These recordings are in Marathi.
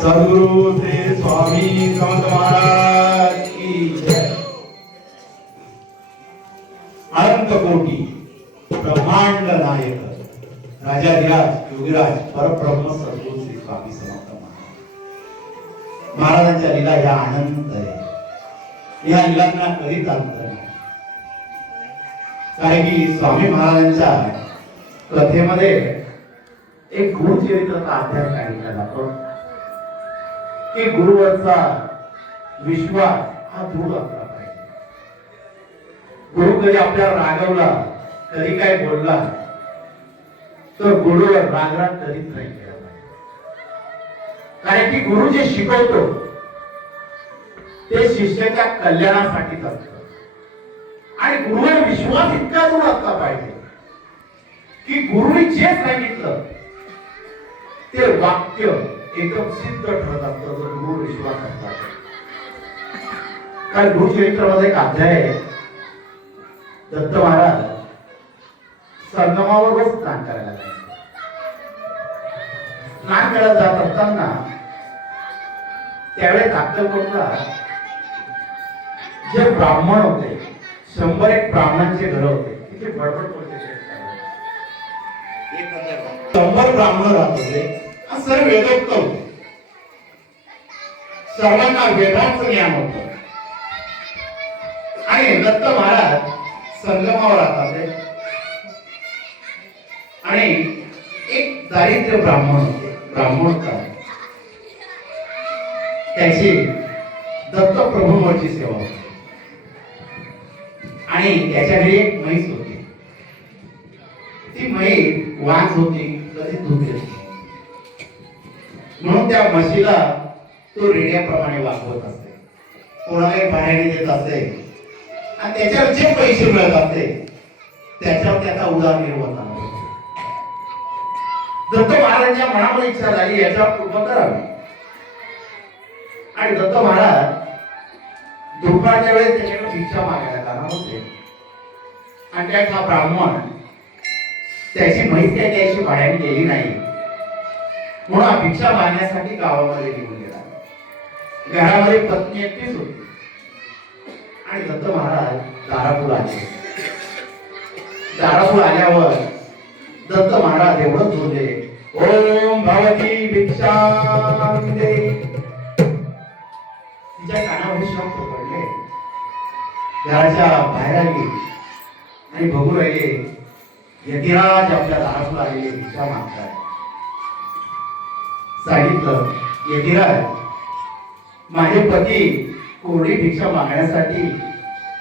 सद्गुरु श्री स्वामी समर्थ महाराज की जय। अनंत कोटी ब्रह्मांड नायक राजाधिराज योगीराज परब्रह्म सद्गुरु श्री स्वामी समर्थ महाराजांच्या लीला या आनंद आहे। या लीलांना कधीच अंत नाही, कारण की स्वामी महाराजांच्या कथेमध्ये एक गुरुचरित्राचा अध्याय सांगितला जातो की गुरुवरचा विश्वास हा दृढ असला पाहिजे। गुरु कधी आपल्याला रागवला, कधी काय बोलला तर गुरुवर रागराग कधीच नाही केला पाहिजे, कारण की गुरु जे शिकवतो ते शिष्याच्या कल्याणासाठीच असतं आणि गुरुवर विश्वास इतका दृढ असला पाहिजे की गुरुने जे सांगितलं ते वाक्य एकदम सिद्ध ठरत असतं जर गुरु विश्वास असला। कारण गुरुचरित्रामध्ये एक अध्याय आहे, दत्त महाराज संगमावर रोज स्नान करायला जायचे। स्नान करायला जात असताना त्यावेळेस अक्कलकोटला जे ब्राह्मण होते, 101 ब्राह्मणांचे घर होते, तिथे बडबड होते, 100 ब्राह्मण राहत होते, सर्व वेदोक्त होते, सर्वांना वेदांचं ज्ञान होतं आणि दत्त महाराज संगमावर राहतात आणि एक दारिद्र्य ब्राह्मण होते, ब्राह्मण त्याची दत्त प्रभूंवरची सेवा होती आणि त्याच्या घरी एक म्हैस होती। ती म्हैस वांस होती, कधी दूध देत नाही, म्हणून त्या म्हशीला तो रेड्याप्रमाणे वागवत असते, कोणालाही भाड्याने देत असते आणि त्याच्यावर जे पैसे मिळत असते त्याच्यावर त्याचा उदरनिर्वाह चालतो। दत्त महाराजांच्या मनामध्ये इच्छा झाली याच्यावर कृपा करावी आणि दत्त महाराज दुपारच्या वेळेस त्याच्याकडे भिक्षा मागायला जाणार होते आणि त्यात हा ब्राह्मण त्याची म्हैस काही त्याची भाड्याने गेली नाही म्हणून भिक्षा मागण्यासाठी गावामध्ये निघून गेला। घरामध्ये पत्नी एकटीच होती आणि दत्त महाराज दारापूर आले। दारापूर आल्यावर दत्त महाराज एवढंच बोलले, ओम भगवती भिक्षां दे। तिच्या कानावर शब्द पडले, घराच्या बाहेर आली आणि बघू राहिले यतिराज आपल्या दारापूर आलेले भिक्षा मागताय। सांगितलं, यतिराज माझे पती कोरडी भिक्षा मागण्यासाठी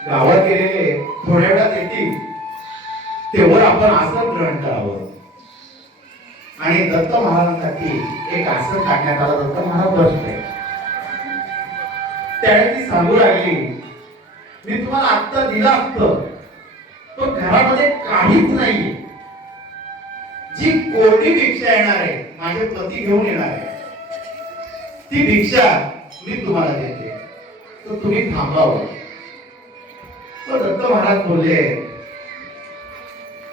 गावात गेलेले, थोड्या वेळात येतील, तेव्हा आपण आसन ग्रहण करावं। आणि दत्त महाराजांसाठी एक आसन टाकण्यात आलं। दत्त महाराज बसले, त्याने ती सांगू लागली, मी तुम्हाला आत्ता दिला असतं पण घरामध्ये काहीच नाहीये, जी कोरडी भिक्षा येणार आहे, माझे पती घेऊन येणार आहे, ती भिक्षा मी तुम्हाला देते, तर तुम्ही थांबावं। तर दत्त महाराज बोलले,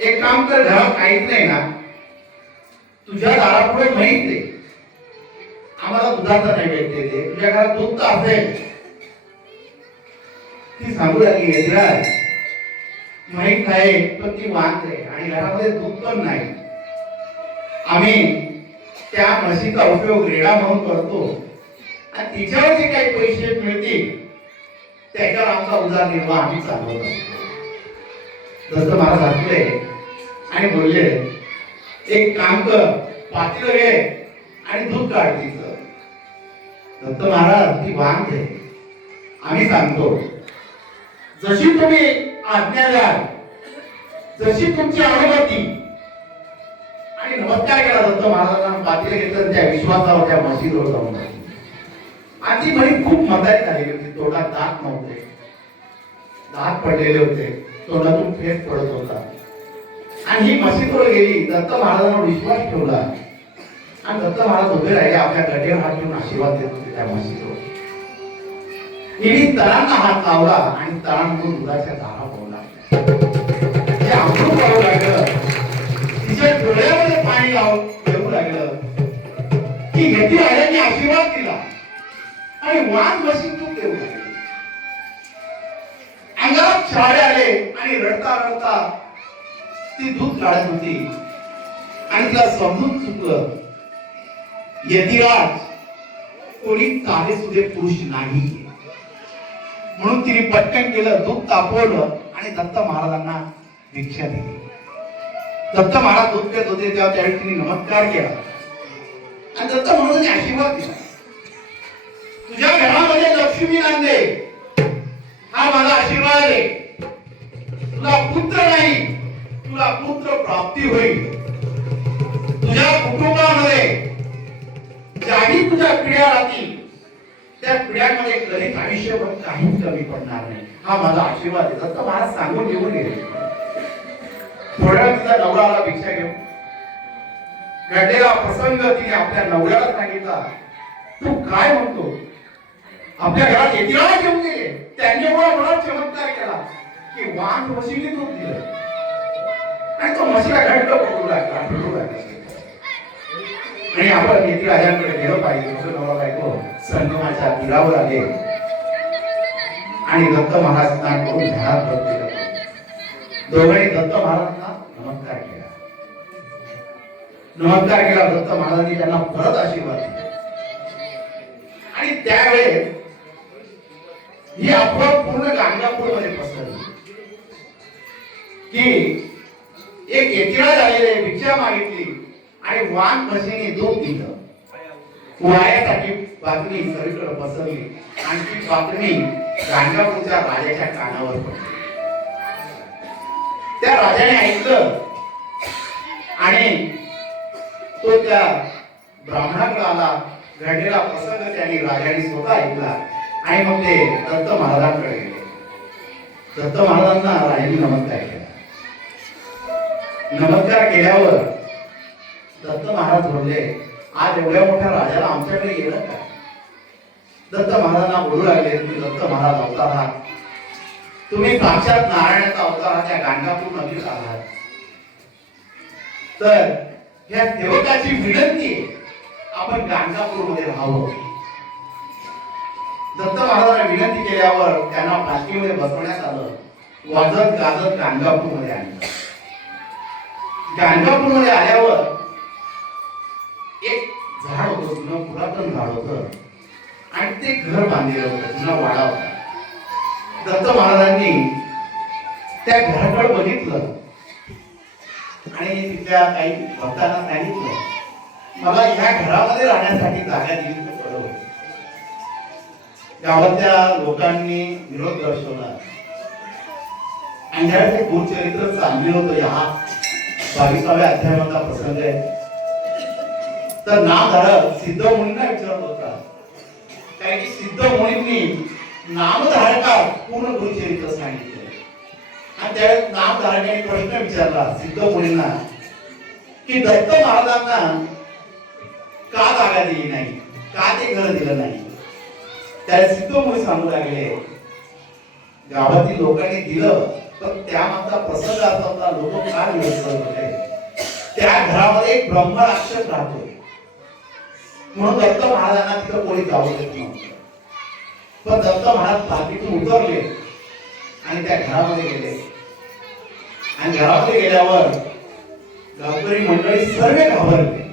एक काम कर, घरात काहीच नाही ना, तुझ्या दारापुढे म्हैस दे, आम्हाला दुधाचा नैवेद्य दे, तुझ्या घरात दूध तर असेल। ती सांगू लागली, यतिराज म्हैस आहे पण ती वांस आहे आणि घरामध्ये दूध पण नाही, आम्ही त्या म्हशीचा उपयोग रेडा म्हणून करतो आणि तिच्यावर जे काही पैसे मिळतील त्याच्यावर आमचा उदरनिर्वाह आम्ही चालवत असतो। दत्त महाराज हसले आणि बोलले, एक काम कर, पातेलं घे आणि दूध काढ तिचं। दत्त महाराज, ती वांस आहे, आम्ही सांगतो जशी तुम्ही आज्ञा द्याल, जशी तुमची अनुमती। आणि नमस्कार केला दत्त महाराजांना, पातेलं घेतलं, त्या विश्वासावर त्या म्हशीजवळ जाऊन बसले। आणि ती म्हैस खूप म्हातारी झालेली होती, तोंडात दात नव्हते, दात पडलेले होते, तोंडातून फेस पडत होता आणि ही म्हशीजवळ गेली, दत्त महाराजांवर विश्वास ठेवला आणि दत्त महाराज उभे राहिले, आपल्या गड्यावर हात ठेवून आशीर्वाद देत होते त्या म्हशीजवळ। हिने तळांना हात लावला आणि तळांमधून दुधाच्या धारा पडू लागल्या, ते अमृत वाहू लागलं, तिच्या डोळ्यामध्ये पाणी येऊ लागलं की यतिराजांनी आशीर्वाद दिला। आणि वाघ म्हशी दूध देऊ लागले. अंगात छाडे आले आणि रडता रडता ती दूध काढत होती आणि तिला समजून चुकलं यतिराज कोणी तारे सुद्धा पुरुष नाही म्हणून तिने पटकन केलं, दूध तापवलं आणि दत्त महाराजांना दीक्षा दिली. दत्त महाराज दूध देत होते तेव्हा त्यावेळी तिने नमस्कार केला आणि दत्त महाराजांनी आशीर्वाद दिला, तुझ्या घरामध्ये लक्ष्मी नांदे हा माझा आशीर्वाद आहे. तुला पुत्र नाही, तुला पुत्र प्राप्ती होईल. तुझ्या कुटुंबामध्ये ज्याही तुझ्या पिढ्या राहतील त्या पिढ्यांमध्ये कधीच आयुष्यभर काही कमी पडणार नाही हा माझा आशीर्वाद आहे. दत्त महाराज सांगून घेऊन गेले. थोड्या तिचा नवऱ्याला भिक्षा घेऊन घडलेला प्रसंग तिने आपल्या नवऱ्याला सांगितला. तू काय म्हणतो? आपल्या घरात यतिराज घेऊन गेले, त्यांनी मला चमत्कार केला की वाघ म्हशीने दूध दिलं आणि तो म्हशीला घट्ट पकडू लागला. आणि आपण यतिराजांकडे गेलो पाहिजे. नवरा बायको संगमाच्या तीरावर आले आणि दत्त महाराज स्नान करून ध्यानात बसले. दोघांनी दत्त महाराजांना नमस्कार केला. नमस्कार केला दत्त महाराजांनी त्यांना परत आशीर्वाद दिला. आणि त्यावेळेस ही अफवा पूर्ण गाणगापूर मध्ये पसरली की एक यतिराज आलेले भिक्षा मागितली आणि वाघ म्हशीने दूध दिलं. वायासाठी बातमी सगळीकडे पसरली आणि ती बातमी गाणगापूरच्या राजाच्या कानावर पडली. त्या राजाने ऐकलं आणि तो त्या ब्राह्मणाकडे आला. घडलेला प्रसंग त्यांनी राजाने स्वतः ऐकला आणि मग ते दत्त महाराजांकडे गेले. दत्त महाराजांना राजाने नमस्कार केला. नमस्कार केल्यावर दत्त महाराज बोलले, आज एवढ्या मोठ्या राजाला आमच्याकडे येणं काय? दत्त महाराजांना बोलू लागले, तुम्ही दत्त महाराज अवतार आहात, तुम्ही साक्षात नारायणाचा अवतार आहात, त्या गाणगापूर नदीत आहात. तर या सेवकाची विनंती आपण गाणगापूर मध्ये राहावं. दत्त महाराजांना विनंती केल्यावर त्यांना पालखीमध्ये बसवण्यात आलं. वाजत गाजत गाणगापूर मध्ये आणलं. गाणगापूर मध्ये आल्यावर एक झाड होतं, जुनं पुरातन झाड होतं आणि ते घर बांधलेलं होतं, जुना वाडा होता. दत्त महाराजांनी त्या घराकडे बघितलं आणि तिथल्या काही भक्तांना सांगितलं, मला ह्या घरामध्ये राहण्यासाठी जागा दिली तर बरं होईल. गावातल्या लोकांनी विरोध दर्शवला आणि ज्यावेळेस गुरुचरित्र चाललेलं होतं, हा 22व्या अध्यायाचा प्रसंग आहे. तर नामधारक सिद्ध मुनींना विचारत होता, कारण की सिद्ध मुनींनी नामधारकास पूर्ण गुरुचरित्र सांगितलं आणि त्यावेळेस नामधारकाने प्रश्न विचारला सिद्ध मुनींना की दत्त महाराजांना का जागा दिली नाही, का ते घर दिलं नाही. त्यावेळेस सिद्ध मुनी सांगू लागले, गावातील लोकांनी दिलं पण त्यामागचा प्रसंग असा होता, लोक का विरोध करत होते. त्या घरामध्ये एक ब्रह्म राक्षस राहतो म्हणून दत्त महाराजांना तिथं कोणी जाऊ देत नव्हतं. पण दत्त महाराज पालखीतून उतरले आणि त्या घरामध्ये गेले आणि घरामध्ये गेल्यावर गावकरी मंडळी सर्व घाबरले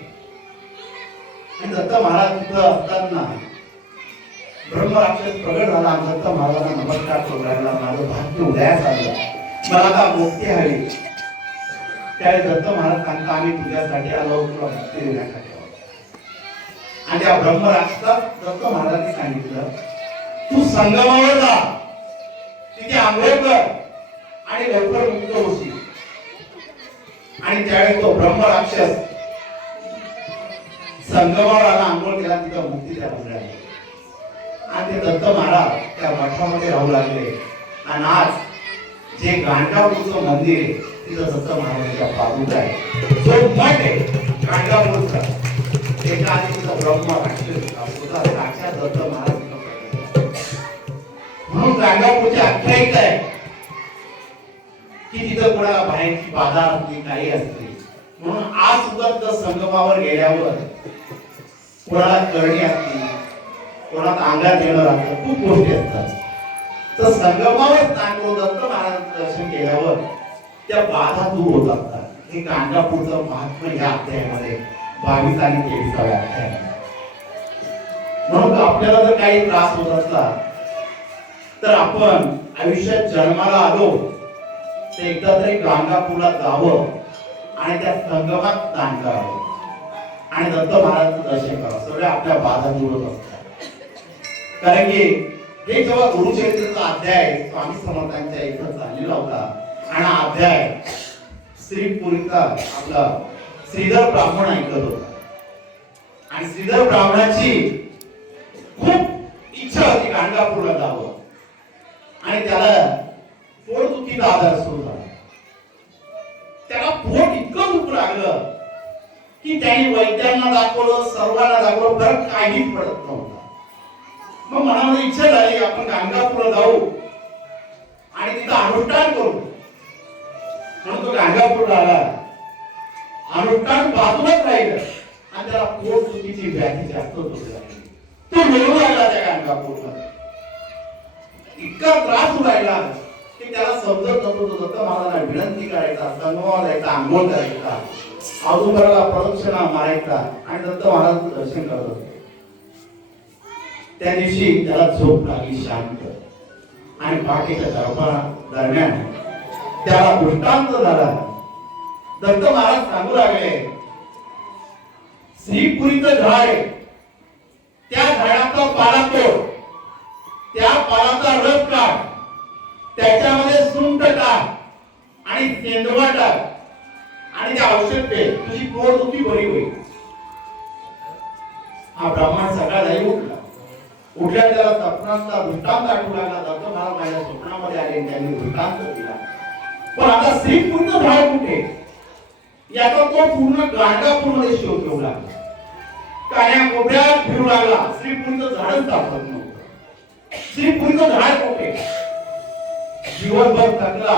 आणि दत्त महाराज तिथं असताना ब्रह्म राक्षस प्रगट झाला. दत्त महाराजांना नमस्कार करू लागला, माझं भाग्य उदयास आलं, मला आता मुक्ती हवी. त्यावेळी दत्त महाराज सांगता, आम्ही तुझ्यासाठी आलो, तुला मुक्ती देण्यासाठी. आणि त्या ब्रह्म राक्षसात दत्त महाराजांनी सांगितलं, तू संगमावर जा, तिथे आंघोळ कर आणि लवकर मुक्त होशील. आणि त्यावेळी तो ब्रह्म राक्षस संगमावर आला, आंघोळ केला, तिथं मुक्ती त्याला मिळाली. आणि ते दत्त महाराज त्या मठामध्ये राहू लागले. आणि आज जे गाणगापूरचं मंदिर आहे तिथं दत्त महाराजांच्या पादुका आहे. जो मठ आहे गाणगापूरचा, एका आधी तिथं ब्रह्म राक्षस होता, साक्षात दत्त महाराज. म्हणून गाणगापूरची आख्यायिका आहे की तिथं कोणाला बाहेरची बाधा असली, काही असली. म्हणून आज सुद्धा तिथं संगमावर गेल्यावर कोणाला करणी असली, कोणात अंगात येणं राहतं, खूप गोष्टी असतात. तर संगमावर स्नान करून दत्त महाराजांचं दर्शन केल्यावर त्या बाधा दूर होत असतात. हे गाणगापूरचं महात्म्य या अध्यायामध्ये 22 आणि 23व्या अध्यायामध्ये. म्हणून आपल्याला जर काही त्रास होत असला तर आपण आयुष्यात जन्माला आलो तर एकदा तरी गाणगापूरला जावं आणि त्या संगमात स्नान करावं आणि दत्त महाराजांचं दर्शन करावं. सगळ्या आपल्या बाधा दूर होत असतात. कारण की हे जेव्हा गुरुचरित्राचा अध्याय स्वामी समर्थांच्या इथं चाललेला होता आणि अध्याय श्रीपुरीचा आपला श्रीधर ब्राह्मण ऐकत होता आणि श्रीधर ब्राह्मणाची खूप इच्छा होती गाणगापूरला जावं आणि त्याला पोटदुखीचा आजार सुरू झाला. त्याला पोट इतकं दुखू लागलं की त्यांनी वैद्यांना दाखवलं, सर्वांना दाखवलं, फरक काहीच पडत नव्हता. मग मनामध्ये इच्छा झाली आपण गाणगापूरला जाऊ आणि तिथं अनुष्ठान करू. म्हणून तो गाणगापूरला आला. अनुष्ठान बाजूलाच राहिलं आणि त्याला पोटदुखीची व्याधी जास्त होऊ लागली. तो मिळू लागला त्या गाणगापूरला. इतका त्रास होऊ लागला की त्याला समजत नव्हतं. तो दत्त महाराजांना विनंती करायचा, संगमावर जायचा, आंघोळ करायचा, औदुंबराला प्रदक्षिणा मारायचा आणि दत्त महाराजांचं दर्शन करत होते. त्या दिवशी त्याला झोप लागली शांत आणि पहाटेच्या दरम्यान त्याला दृष्टांत झाला. दत्त महाराज सांगू लागले, श्रीपुरीचं झाड, त्या झाडाचा पाला तोड, त्या पालाचा रस काढ, त्याच्यामध्ये सुंठ टाक आणि सेंदवा टाक आणि ते औषध पे, तुझी पोटदुखी बरी होईल. हा ब्राह्मण सकाळ झाली उठला. उठल्या त्याला स्वप्नाचा दृष्टांत आठवू लागला. दत्त महाराज माझ्या स्वप्नामध्ये आले आणि त्यांनी दृष्टांत दिला. पण आता श्रीपुरीचं झाड कुठे याचा तो पूर्ण गाणगापूरमध्ये शोध घेऊ लागला. कान्या कोपऱ्यात फिरू लागला. श्रीपुरीचं झाडच सापडत नव्हतं. श्रीपुरीचं झाड कुठे? दिवसभर थकला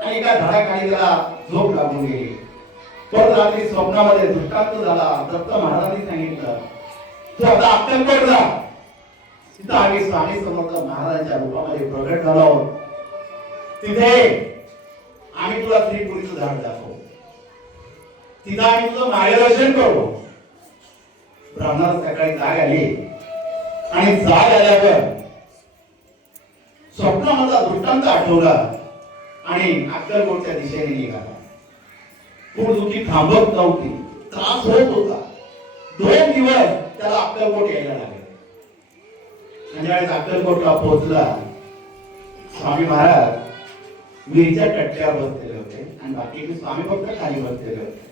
आणि एका झाडाखाली त्याला झोप लागून गेली. परत रात्री स्वप्नामध्ये दृष्टांत झाला. दत्त महाराजांनी सांगितलं, तू आता अक्कलकोट जा. तिथं आम्ही स्वामी समर्थ महाराजांच्या रूपामध्ये प्रगट झालो. तिथे आम्ही तुला श्रीपुरीचं झाड दाखवू. तिथं आम्ही तुझं मार्गदर्शन करू. ब्राह्मणाला सकाळी जाग आली आणि जाग आल्यावर स्वप्नामधला दृष्टांत आठवला आणि अक्कलकोटच्या दिशेने निघाला. पोटदुखी थांबत नव्हती, त्रास होत होता. 2 दिवस त्याला अक्कलकोट यायला लागले. ज्यावेळेस अक्कलकोटला पोहोचला, स्वामी महाराज विहिरीच्या कट्ट्यावर बसलेले होते आणि बाकी स्वामी भक्त खाली बसलेले होते.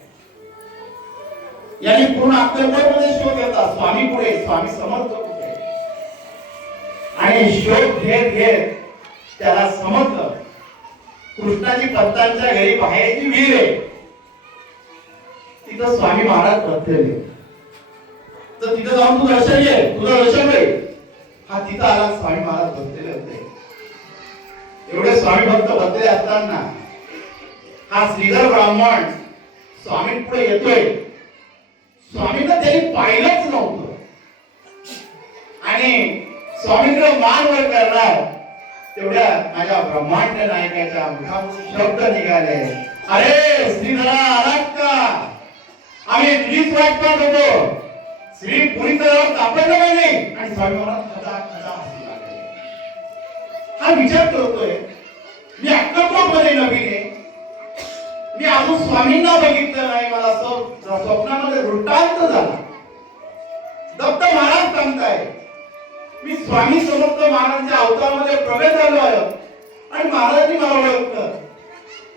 यांनी पूर्ण अक्कलकोट मध्ये शोध घेतला. स्वामी पुढे, स्वामी समर्थ कुठे, आणि शोध घेत घेत त्याला समजलं कृष्णाजी पंतांच्या घरी बाहेरची विहीर आहे, तिथं स्वामी महाराज बसलेले. तर तिथं जाऊन तू दर्शन घे, तुझं दर्शन घे. हा तिथं आला. स्वामी महाराज बसलेले होते. एवढे स्वामी भक्त बसलेले असताना हा श्रीधर ब्राह्मण स्वामी पुढे येतोय. स्वामींना त्यांनी पाहिलंच नव्हतं आणि स्वामींकडे मान वर करणार तेवढ्या माझ्या ब्रह्मांड नायकाच्या मुखातून शब्द निघाले, अरे श्रीधरा आलात का? आम्ही तुझीच वाट पाहत होतो. श्रीपुरीचं जवळ सापडलं का नाही? आणि स्वामी महाराज खदा खदा हसू लागले. हा विचार करतोय, मी अक्कलकोट मध्ये नवीन आहे, मी अजून स्वामींना बघितलं नाही. मला स्वप्नामध्ये वृत्तांत झाला. दत्त महाराज सांगताय मी स्वामी समर्थ महाराजांच्या अवतारामध्ये प्रवेश झालो आहे आणि महाराजांनी मला ओळखलं.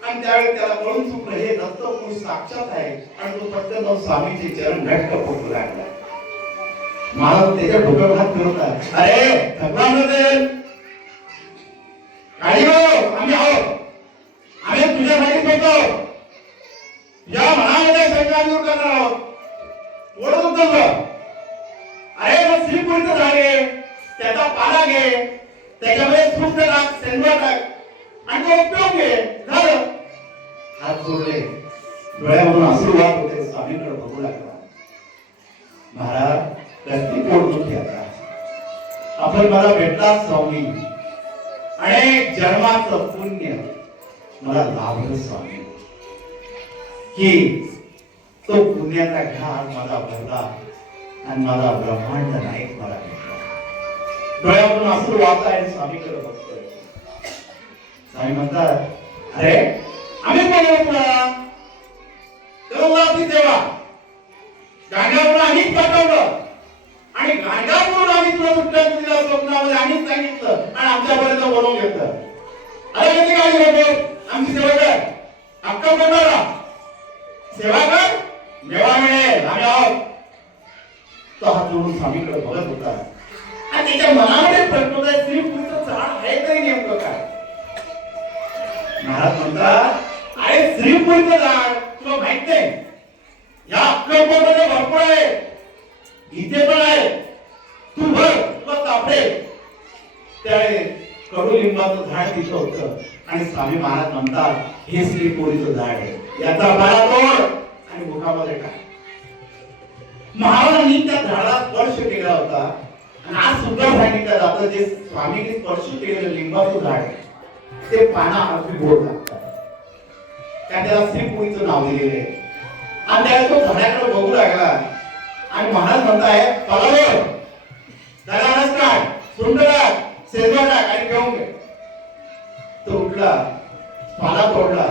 आणि त्यावेळी त्याला कळून चुकलं हे दत्त पुरुष साक्षात आहे आणि तो फक्त जाऊन स्वामीचे चरण घट्ट पकडू लागला. महाराज त्याच्या डोक्यावर हात फिरवतात, अरे भगवान होते काही हो, आम्ही आहोत, आम्ही तुझ्यासाठी होतो, तुझ्या मनामध्ये शंका दूर करणार आहोत. ओळख उचललं. अरे मग श्रीपुरीचं झाले, त्याचा पाला घे, त्याच्यामध्ये सुंठ टाक, सेंदवा टाक आणि तो उपयोग घे, झालं. हात जोडले, डोळ्यामधून अश्रू वाहत होते. स्वामींकडे बघू लागला. महाराज कसली पोटदुखी आता, आपण मला भेटला स्वामी, अनेक जन्माचं पुण्य मला लाभलं स्वामी, की तो पुण्याचा घाट मला भरला आणि मला ब्रह्मांड नायक मला भेटला. डोळ्यातून असून वाहत आहे, स्वामीकडे बघतोय. स्वामी म्हणतात, अरे आम्ही बोलवतो तुला, तेव्हा आपली सेवा गाणगापूर आम्हीच पाठवलं आणि गाणगापूर आम्ही तुला सुट्ट्या दिला स्वप्नामध्ये आम्हीच सांगितलं आणि आमच्यापर्यंत बोलवून घेतलं. अरे किती गाडी होतो, आमची सेवा कर, अक्का करणारा सेवा कर, मेवा मिळेल, आम्ही आहोत. तो हात जोडून स्वामीकडे बघत होता आणि त्याच्या मनामध्ये प्रश्न होता, श्रीपुरीचं झाड आहे तरी नेमकं काय? महाराज म्हणतात, अरे श्रीपुरीचं झाड तुला माहित नाही, या अक्कलकोटमध्ये भरपूर आहे, इथे पण आहे, तू भर तुला सापडेल. त्यावेळी कडुलिंबाचं झाड तिथं होतं आणि स्वामी महाराज म्हणतात, हे श्रीपुरीचं झाड आहे, याचा पाला तोड आणि मुखामध्ये टाक. महाराजांनी त्या झाडाला स्पर्श केला होता आणि आज सुद्धा सांगितलं जातं, जे स्वामीने स्पर्श केलेलं लिंबाचं झाड आहे ते पाना अगदी गोड लागतात. त्याला श्रीपुरीचं नाव दिलेलं आहे. आणि त्याला तो झाडाकडे बघू लागला आणि महाराज म्हणताय, पलावर त्याला नसकाट सुंदरात सेजवाटाक आणि घेऊन घे. तो उठला, पाला तोडला,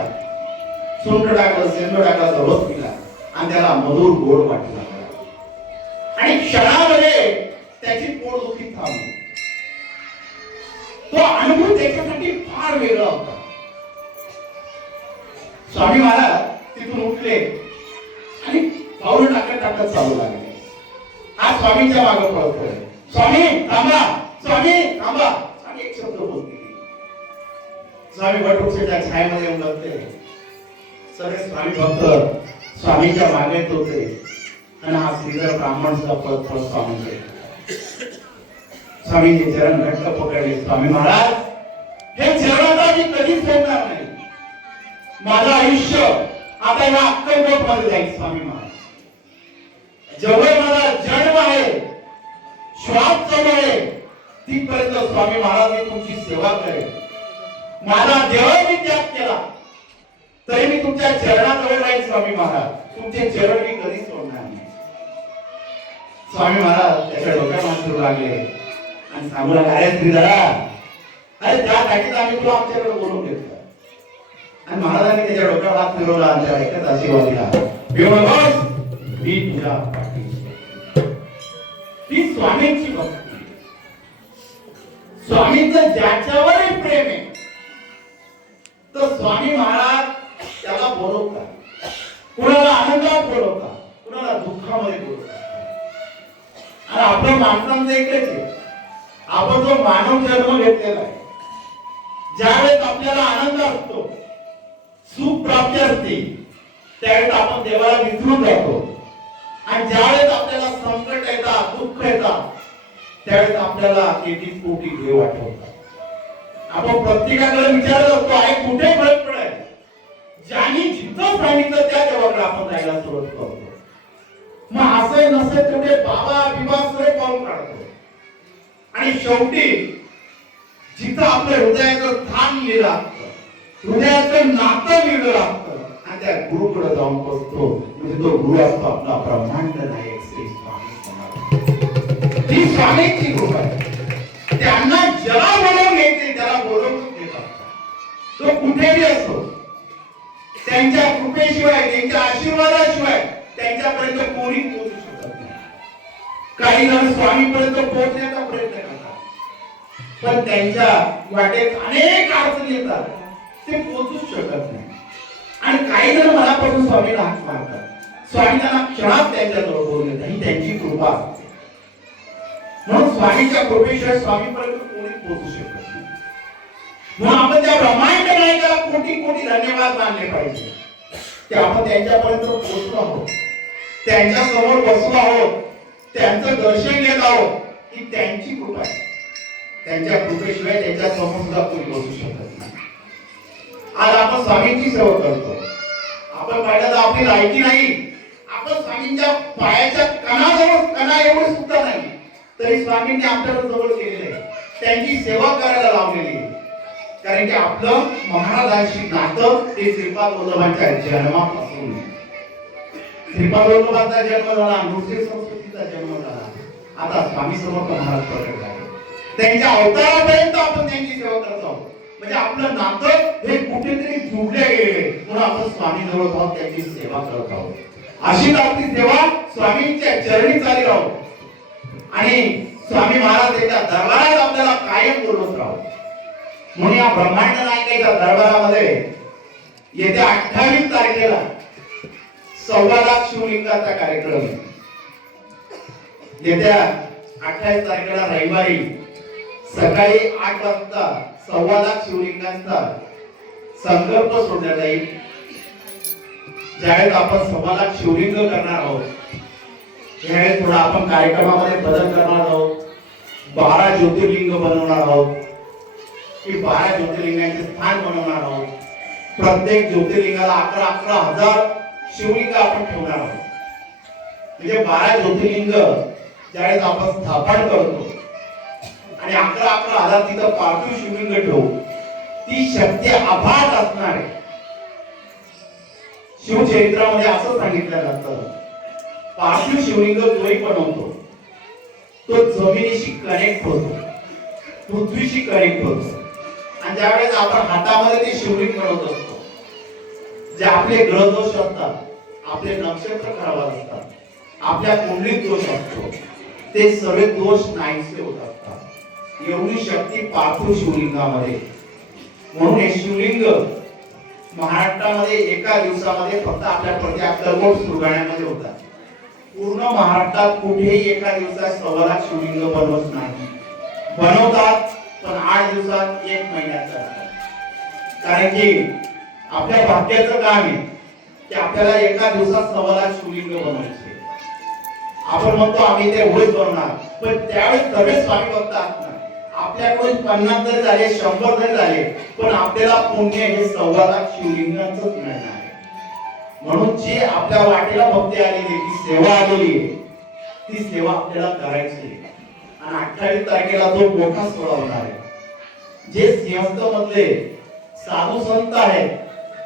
सुंड टाकलं, सेंदो टाकला, रस पिला आणि त्याला मधुर गोड वाटू लागला आणि क्षणामध्ये त्याची पोटदुखी थांबली. तो अनुभव त्याच्यासाठी फार वेगळा होता. स्वामी महाराज तिथून उठले आणि पाऊल टाकत टाकत चालू लागले. हा स्वामींच्या मागे पळतोय, स्वामी थांबा, स्वामी थांबा. स्वामी एक शब्द बोलते, स्वामी वटवृक्षाच्या छायेमध्ये येऊन बसले. सगळे स्वामी भक्त स्वामींच्या मागेच होते आणि हा श्रीधर ब्राह्मण सुद्धा पळत पळत स्वामींकडे. स्वामींचे चरण घट्ट पकडले. स्वामी महाराज, हे चरण आता मी कधीच सोडणार नाही, माझं आयुष्य आता या अक्कलकोट मध्ये जाईल. स्वामी महाराज, जेवढे माझा जन्म आहे, श्वास चालू आहे, तिथपर्यंत स्वामी महाराज मी तुमची सेवा करेन. माझा देह मी त्याग केला तरी मी तुमच्या चरणाजवळ राहील. स्वामी महाराज, तुमचे चरण मी कधीच सोडणार नाही. स्वामी महाराज त्याच्या डोक्यात हात फिरू लागले आणि सांगू लागले, अरे श्रीधरा, अरे त्यासाठी आम्ही तुला आमच्याकडे बोलवून घेतलं. आणि महाराजांनी त्याच्या डोक्यावर हात फिरवला आणि त्याला एकच आशीर्वाद दिला, मी तुझ्या पाठीशी. ती स्वामींची भक्ती, स्वामींचं ज्याच्यावरही प्रेम आहे तर स्वामी महाराज त्याला बोलवतात. कुणाला आनंदात बोलवतात, कुणाला दुःखामध्ये बोलवतात. आणि आपलं माणसांचं एकच आहे, आपण जो मानव जन्म घेतलेला आहे, ज्यावेळेस आपल्याला आनंद असतो, सुख प्राप्ती असते, त्यावेळेस आपण देवाला विसरून जातो. आणि ज्यावेळेस आपल्याला संकट येतात, दुःख येतात, त्यावेळेस आपल्याला किती कोटी देव आठवतात. आपण प्रत्येकाकडे विचारत असतो, आहे कुठे फरक पडेल. ज्यांनी जिथं सांगितलं त्या देवाकडे आपण जायला सुरुवात करतो. मग असे नसे तेवढे बाबा बिबा सगळे पाहून काढतो आणि शेवटी जिथं आपल्या हृदयाचं स्थान लिहिलं असतं, हृदयाचं नातं लिहिलं असतं आणि त्या गुरुकडे जाऊन बसतो, म्हणजे तो गुरु असतो आपला ब्रह्मांड नायक श्री स्वामी समर्थ. ही स्वामींची कृपा आहे. त्यांना ज्याला बोलवून घ्यायचे त्याला बोलवून घेतात. तो कुठेही असो, त्यांच्या कृपेशिवाय, त्यांच्या आशीर्वादाशिवाय त्यांच्यापर्यंत कोणी पोहोचू शकत नाही. काही जण स्वामीपर्यंत पोहोचण्याचा प्रयत्न करतात, पण त्यांच्या वाटेत अनेक अडचणी येतात, ते पोहोचूच शकत नाही. आणि काही जण मनापासून स्वामीला हाक मारतात, स्वामी त्यांना क्षणात त्यांच्याजवळ बोलून येतात. ही त्यांची कृपा असते. म्हणून स्वामीच्या कृपेशिवाय स्वामीपर्यंत कोणी पोहोचू शकत नाही. म्हणून आपण त्या ब्रह्मांड नायकाला कोटी कोटी धन्यवाद मानले पाहिजे की आपण त्यांच्यापर्यंत पोहोचलो आहोत, त्यांच्या समोर बसलो आहोत, त्यांचं दर्शन घेत आहोत. ही त्यांची कृपा आहे. त्यांच्या कृपेशिवाय त्यांच्या समोर सुद्धा कोणी बसू शकत नाही. आज आपण स्वामींची सेवा करतो. आपण पाहिलं तर आपली लायकी नाही, आपण स्वामींच्या पायाच्या कणाजवळ, कणा एवढं सुद्धा नाही, तरी स्वामींनी आपल्याला जवळ केलेलं आहे, त्यांची सेवा करायला लावलेली आहे. कारण की आपलं महाराजांशी नातं ते श्रीपाद वल्लभांच्या जन्मापासून. श्रीपाद वल्लभांचा जन्म झाला, नृसिंह सरस्वतीचा जन्म झाला, आता स्वामी समर्थ महाराज प्रकट झाले. त्यांच्या अवतारापर्यंत आपण त्यांची सेवा करत आहोत. म्हणजे आपलं नातं हे कुठेतरी जुळले गेले म्हणून आपण स्वामी जवळ आहोत, त्यांची सेवा करत आहोत. अशीच आपली सेवा स्वामींच्या चरणी चालली राहू आणि स्वामी महाराज यांच्या दरबारात आपल्याला कायम बोलवत राहू. म्हणून या ब्रह्मांड नायकाच्या दरबारामध्ये येत्या 28 तारखेला 1.25 लाख शिवलिंगाचा कार्यक्रम आहे. येत्या 28 तारखेला रविवारी सकाळी 8 वाजता 1.25 लाख शिवलिंगांचा संकल्प सोडण्यात जाईल. ज्यावेळेस आपण 1.25 लाख शिवलिंग करणार आहोत, त्यावेळेस थोडा आपण कार्यक्रमामध्ये बदल करणार आहोत. 12 ज्योतिर्लिंग बनवणार आहोत की 12 ज्योतिर्लिंगांचे स्थान बनवणार आहोत. प्रत्येक ज्योतिर्लिंगाला 11 हजार शिवलिंग आपण ठेवणार आहोत. म्हणजे 12 ज्योतिर्लिंग ज्यावेळेस आपण स्थापन करतो आणि 11 हजार तिथं पार्थिव शिवलिंग ठेवू, ती शक्ती अफाट असणार आहे. शिवचरित्रामध्ये असं सांगितलं जातं, पार्थिव शिवलिंग जोही बनवतो तो जमिनीशी कनेक्ट होतो, पृथ्वीशी कनेक्ट होतो. आणि ज्यावेळेस आपण हातामध्ये ते शिवलिंग बनवत असतो, जे आपले ग्रह दोष असतात, आपले नक्षत्र खराब असतात, आपल्या कुंडलीत दोष असतो, ते सर्व दोष नाहीसे होत असतात. एवढी शक्ती पार्थिव शिवलिंगामध्ये. म्हणून हे शिवलिंग महाराष्ट्रामध्ये एका दिवसामध्ये फक्त आपल्या प्रति अक्कलकोट सुरगाण्यामध्ये होतात. पूर्ण महाराष्ट्रात कुठेही एका दिवसात 1.25 लाख शिवलिंग बनवत नाही. बनवतात पण 8 दिवसात 1 महिन्यात करतात. कारण की आपल्या भाग्याचं काम आहे की आपल्याला एका दिवसात 1.25 लाख शिवलिंग बनवायचे. आपण म्हणतो आम्ही ते होळीत बनवणार, पण त्यावेळेस सगळे स्वामी भक्त असणार. आपल्याकडून 50 जरी झाले, 100 जरी झाले, पण आपल्याला पुण्य हे 1.25 लाख शिवलिंगांचंच मिळणार आहे. म्हणून जी आपल्या वाटेला भक्ती आलेली, ती सेवा आलेली आहे, ती सेवा आपल्याला करायची आहे. आणि 28 तारखेला तो मोठा सोहळा होणार आहे. जे सिंहस्थ मधले साधू संत आहेत,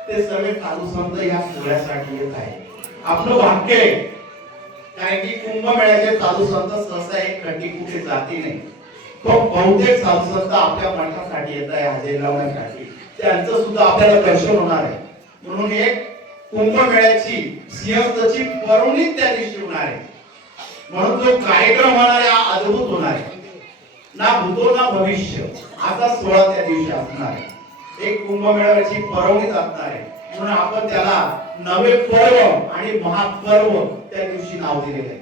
ते सगळे साधू संत या सोहळ्यासाठी येत आहेत. आपलं भाग्य आहे, कारण की कुंभमेळ्याचे साधू संत सहसा एक खंडी कुठे जाती नाही. पण बहुतेक साधू संत आपल्या मठासाठी येत आहे, हजेरी लावण्यासाठी. त्यांचं सुद्धा आपल्याला दर्शन होणार आहे. म्हणून एक कुंभमेळ्याची सिंहस्थची पर्वणी त्या दिवशी होणार आहे. म्हणून जो कार्यक्रम होणार आहे हा अद्भुत होणार आहे. ना भूतो ना भविष्य असा सोहळा त्या दिवशी असणार आहे. एक कुंभमेळ्याची पर्वणीच असणार आहे. म्हणून आपण त्याला नवे पर्व आणि महापर्व त्या दिवशी नाव दिलेलं आहे.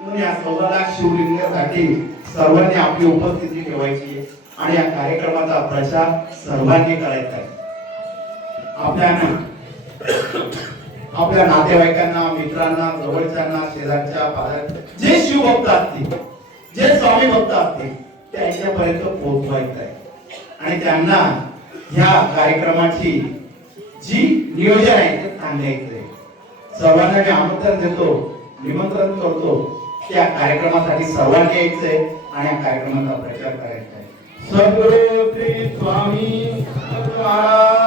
म्हणून या 1.25 लाख शिवलिंगासाठी सर्वांनी आपली उपस्थिती ठेवायची आहे आणि या कार्यक्रमाचा प्रचार सर्वांनी करायचा आहे. आपल्या नातेवाईकांना, मित्रांना, जवळच्यांना, शेजारच्या, पाजारच्या, जे शिवभक्त असतील, जे स्वामी भक्त असतील, त्यांच्यापर्यंत पोहोचवायचं आहे. आणि त्यांना ह्या कार्यक्रमाची जी नियोजन आहे ते सांगायचं आहे. सर्वांना मी आमंत्रण देतो, निमंत्रण करतो, त्या कार्यक्रमासाठी सर्वांनी यायचंय आणि या कार्यक्रमाचा प्रचार करायचा आहे. सद्गुरु श्री स्वामी महाराज